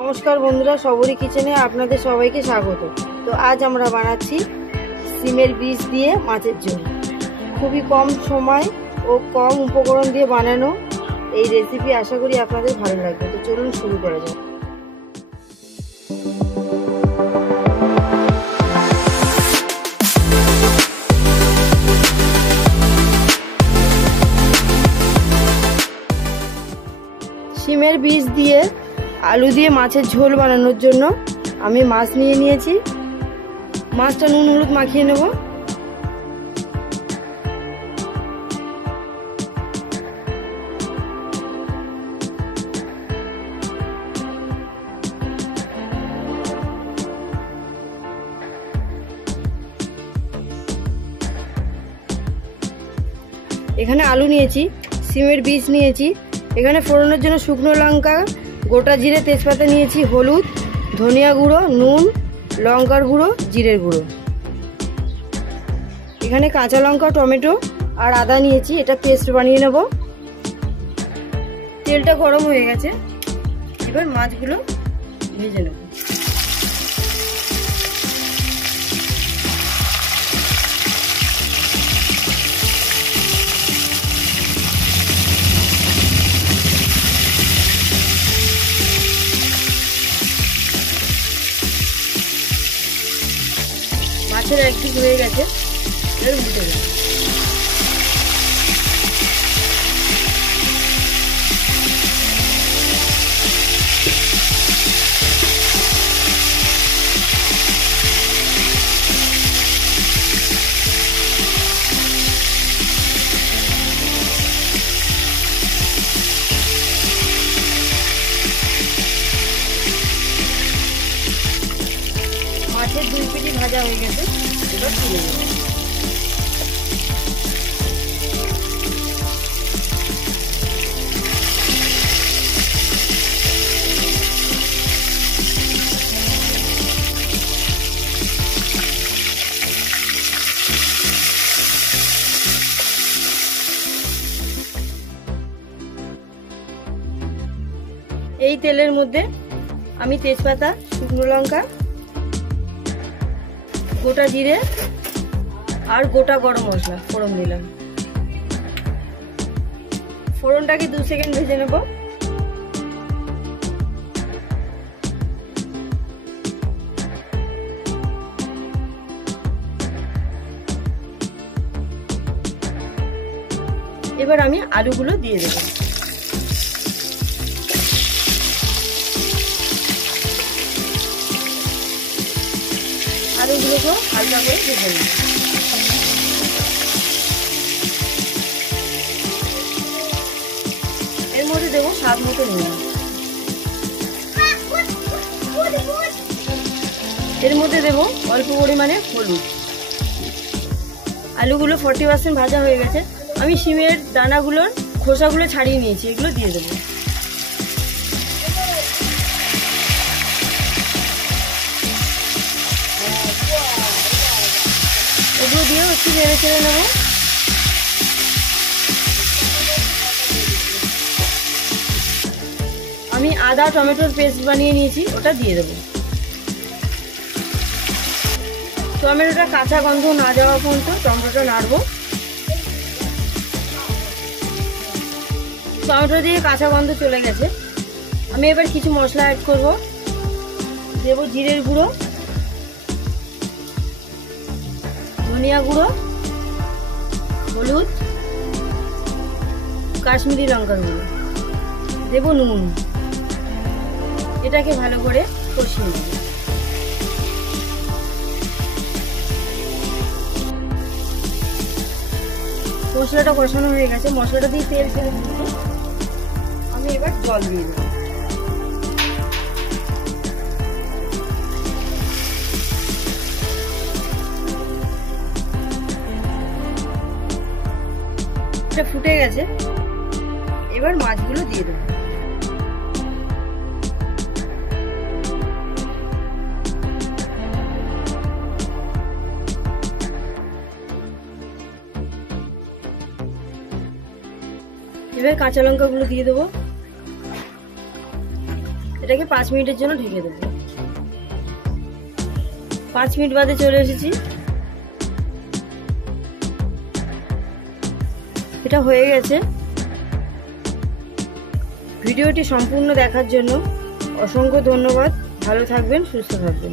নমস্কার বন্ধুরা, সবরি কিচেনে আপনাদের সবাইকে স্বাগত। তো আজ আমরা বানাচ্ছি সিমের বীজ দিয়ে মাছের ঝোল। খুবই কম সময় ও কম উপকরণ দিয়ে বানানো এই রেসিপি আশা করি আপনাদের ভালো লাগবে। তো চলুন শুরু করা যাক। সিমের বীজ দিয়ে আলু দিয়ে মাছের ঝোল বানানোর জন্য আমি মাছ নিয়ে নিয়েছি। মাছটা নুন হলুদ মাখিয়ে নেব। এখানে আলু নিয়েছি, সিমের বীজ নিয়েছি। এখানে ফোড়নের জন্য শুকনো লঙ্কা, গোটা জিরে, তেজপাতা নিয়েছি, হলুদ, ধনিয়া গুঁড়ো, নুন, লঙ্কার গুঁড়ো, জিরের গুঁড়ো। এখানে কাঁচা লঙ্কা, টমেটো আর আদা নিয়েছি, এটা পেস্ট বানিয়ে নেব। তেলটা গরম হয়ে গেছে, এবার মাছগুলো ভেজে নেব। মাছের একদিক হয়ে গেছে, এবার উল্টে দেব। মাছের 2 পিঠি ভাজা হয়ে গেছে, এবার তুলে নেব। এই তেলের মধ্যে আমি তেজপাতা, শুকনো লঙ্কা, গোটা জিরে আর গোটা গরম মশলা ফোড়ন দিলাম। ফোড়নটাকে 2 সেকেন্ড ভেজে নেব। এবার আমি আলুগুলো দিয়ে দেব। আলুগুলোকে হালকা করে ভেজে নেব। এর মধ্যে দেবো স্বাদ মতো নুন। এর মধ্যে দেবো অল্প পরিমাণে হলুদ। আলুগুলো 40% ভাজা হয়ে গেছে। আমি সিমের দানাগুলোর খোসাগুলো ছাড়িয়ে নিয়েছি, এগুলো দিয়ে দেবো। এগুলো দিয়েও একটু নেড়ে চেড়ে নেব। আমি আদা টমেটোর পেস্ট বানিয়ে নিয়েছি, ওটা দিয়ে দেবো। টমেটোটা কাঁচা গন্ধ না যাওয়া পর্যন্ত টমেটোটা নাড়বো। টমেটো দিয়ে কাঁচা গন্ধ চলে গেছে। আমি এবার কিছু মশলা অ্যাড করব। দেব জিরের গুঁড়ো, ধনিয়া গুঁড়ো, হলুদ, কাশ্মীরি লঙ্কার গুঁড়ো, দেব নুন। এটাকে ভালো করে কষিয়ে নেব। মশলাটা কষানো হয়ে গেছে, মশলাটা দিয়ে তেল ছেড়ে দিচ্ছি। আমি এবার জল দিয়ে দেব। এটা ফুটে গেছে, এবার মাছগুলো দিয়ে দেব। এবার কাঁচা লঙ্কাগুলো দিয়ে দেবো। এটাকে 5 মিনিটের জন্য ঢেকে দেবো। 5 মিনিট বাদে চলে এসেছি। এটা হয়ে গেছে। ভিডিওটি সম্পূর্ণ দেখার জন্য অসংখ্য ধন্যবাদ। ভালো থাকবেন, সুস্থ থাকবেন।